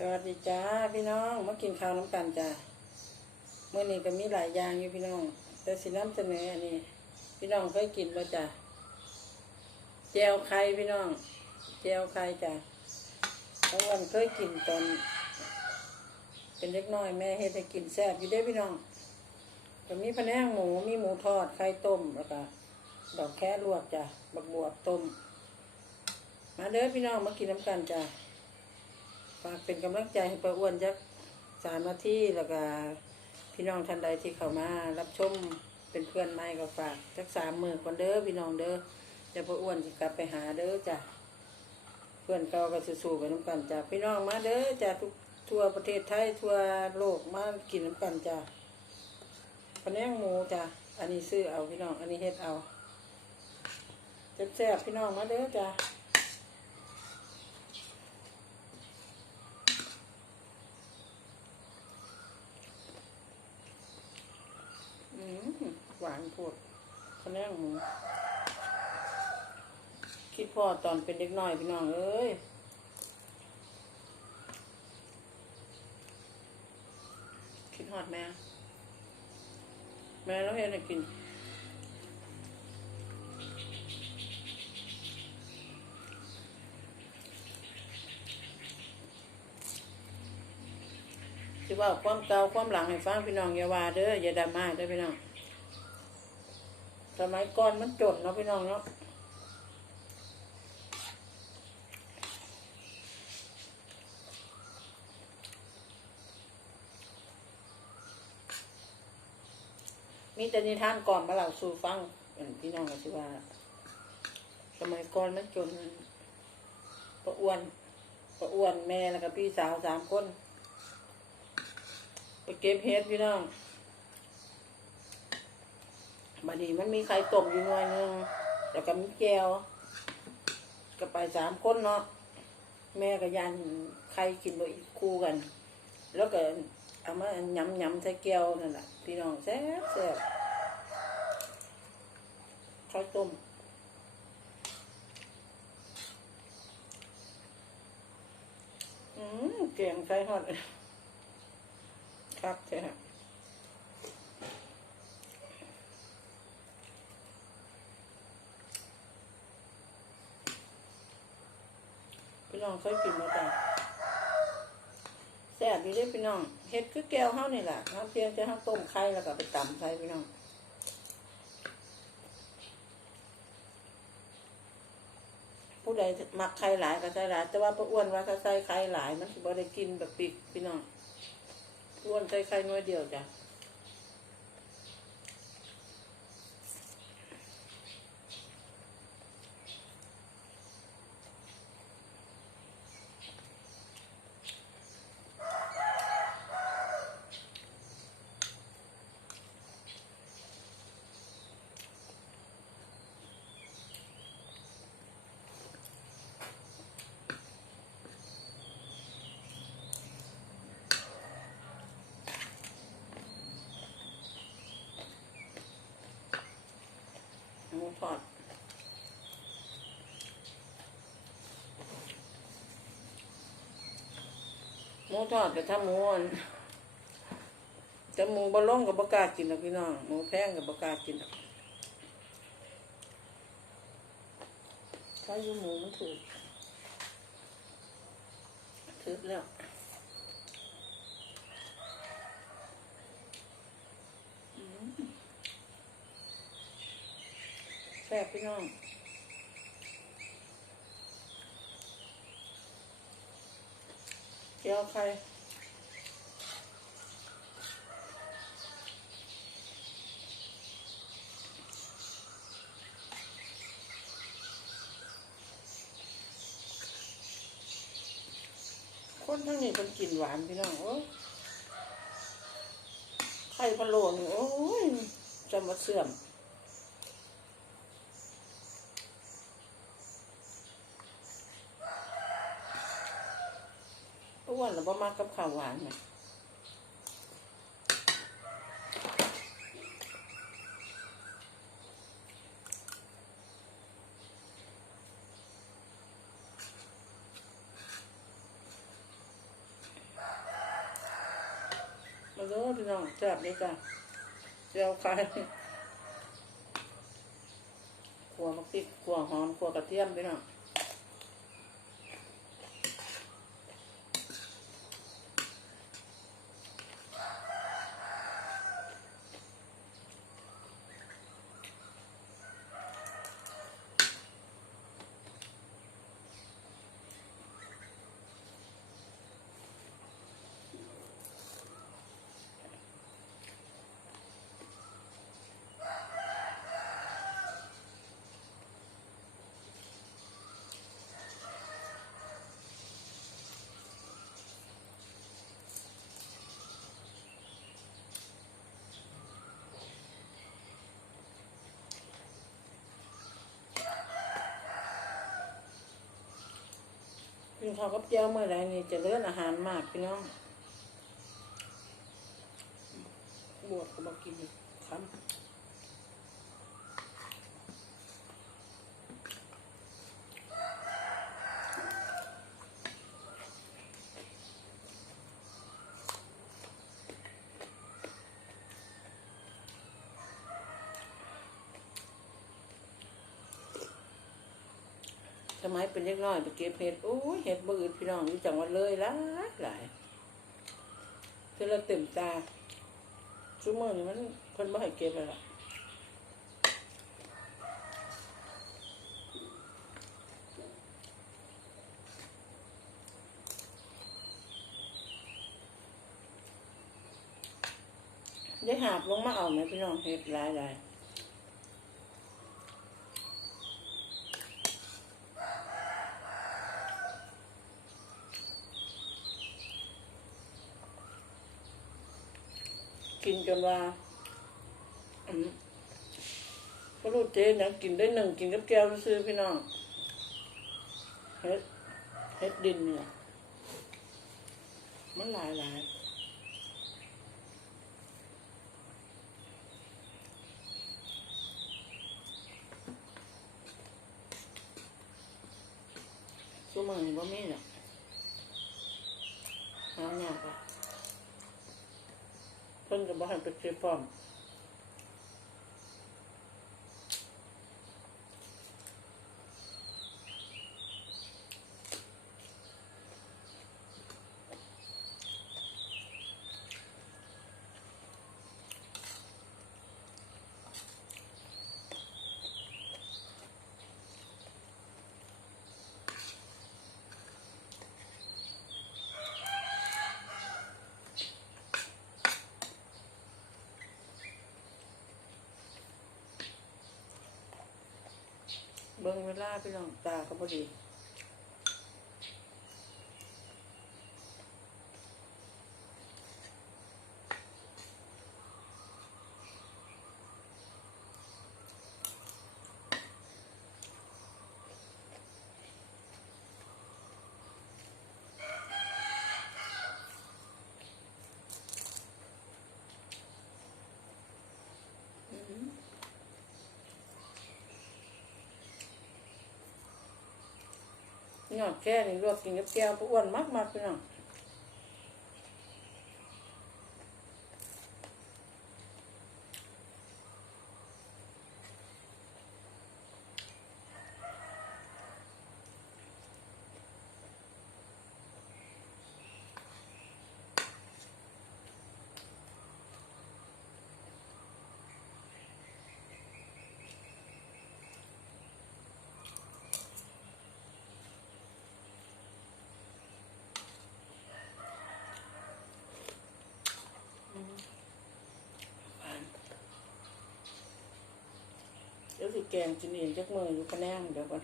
สวัสดีจ้าพี่น้องมากินข้าวน้ำกันจ้าเมื่อนี้ก็มีหลายอย่างอยู่พี่น้อง แต่สิน้ำเสนออันนี้ พี่น้องเคยกินบ่จ้าแจวไข่พี่น้องแจวไข่จ้าเพราะวันเคยกินตอนเป็นเล็กน้อยแม่เฮ็ดให้กินแซ่บอยู่ได้พี่น้องก็มีพะแนงหมูมีหมูทอดไข่ต้มแล้วก็ดอกแค่ลวกจ้ะบักบวบต้ม มาเด้อพี่น้องมากินน้ำกันจ้ะากเป็นกำลังใจให้ป้าอ้วนจักสามนาทีแล้วก็พี่น้องท่านใดที่เข้ามารับชมเป็นเพื่อนใหม่ก็ฝากจักสามมือก่อนเด้อพี่น้องเด้อจะป้าอ้วนสิกลับไปหาเด้อจ้ะเพื่อนเก่าก็สู้ๆไปน้ำกันจ้ะพี่น้องมาเด้อจ้ะทุกทั่วประเทศไทยทั่วโลกมากินน้ำกันจ้ะพะแนงหมูจ้ะอันนี้ซื้อเอาพี่น้องอันนี้เฮ็ดเอาแซ่บๆพี่น้องมาเด้อจ้ะ อืมหวานโพดคะแนนหมูคิดพ่อตอนเป็นเด็กน้อยพี่น้องเอ้ยคิดฮอดแม่ แม่แล้วเฮ็ดให้กินสิว่าความเก่าความหลังให้ฟังพี่น้องอย่าว่าเด้ออย่าดราม่าเด้อพี่น้อง สมัยก่อนมันจนเนาะพี่น้องเนาะมีแต่นิทานก่อนมาเล่าสู่ฟังเป็นพี่น้องก็สิว่า สมัยก่อนมันจนประอ้วนประอ้วนแม่แล้วก็พี่สาวสามคนไปเก็บเห็ดพี่น้อง บัดนี้มันมีไข่ต้มอยู่หน่อยนึงแล้วก็มีแก้วก็ไปสามคนเนาะแม่กับยันไข่กินบ่อีกคู่กัน แล้วก็เอามายำยำใส่แก้วนั่นแหละพี่น้องแซ่บแซ่บข้าวต้มอืมแกงใส่ฮอดครับใช่ฮะพี่ น้องเคยกินมาจ้ะแซ่บอยู่เด้พี่น้องเฮ็ดคือแก้วเฮานี่แหละเฮาเพียงแต่เฮาต้มไข่แล้วก็ไปตำใส่พี่น้องผู้ใดมักไข่หลายก็ใส่หลาย แต่ว่าป้าอ้วนว่าถ้าใส่ไข่หลายมันสิบ่ได้กินแบบปิกพี่น้องอ้วนใส่ไข่น้อยเดียวจ้ะ หมูทอดหมูทอดแต่ถ้าหมูอ่อนแต่หมูบะล่งกับบะกล้ากินหรอกพี่น้องหมูแพงกับบะกล้ากินหรอกถ้าอยู่หมูมันถือถือแล้วอืม แซ่บพี่น้องเจียวไข่คนทั้งนี้คนกินหวานพี่น้องโอ้ยไข่พะโล้นี่โอ้ยจะมาเสื่อม บ่มากกับข้าวหวานนะมาดูพี่น้องจับดีจ้ะเจียวไข่ขัวมักติดขัวหอมขัวกระเทียมพี่น้อง กินข้าวกับเจียวเมื่อไรนี่จะเลื่อนอาหารมากพี่น้องบวชก็มากินอีกคำ สมัยเป็นเล็กน้อยไปเก็บเห็ดโอ้ยเห็ดบืดพี่น้องอยู่จังหวัดเลยหลายหลายเธอละเต็มตาชั่วโมงนี้มันเพิ่นบ่ให้เก็บแล้วล่ะได้หาบลงมาเอาไหมพี่น้องเห็ดหลายห กินจนว่าอืมก็รู้เจ๊นะกินได้หนึ่งกินกับแก้วซื้อพี่น้องเฮ็ดเฮ็ดดินเนี่ยมันหลายหลายชั่วโมงนี้บ่มีหรอกหายากอะ เพิ่นก็บ่ให้ไปเก็บพร้อม บิ่งเวลาพี่น้องตาก็บ่ดีี่น้องแค่นี่ลวกกินกับแก้วอ้วนมากมากๆพี่น้อง สิแกงกินเองจักมืออยู่กระแนงเดี๋ยวก่อน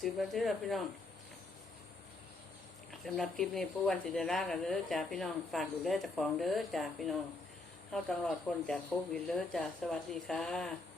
สิบนาทีแล้วพี่น้องสำหรับคลิปนี้ผู้วันสิเดลากันเด้อจ้าพี่น้องฝากดูแลเจ้าของเด้อจ้าพี่น้องเข้าตลอดคนจากโควิดเด้อจ้าสวัสดีค่ะ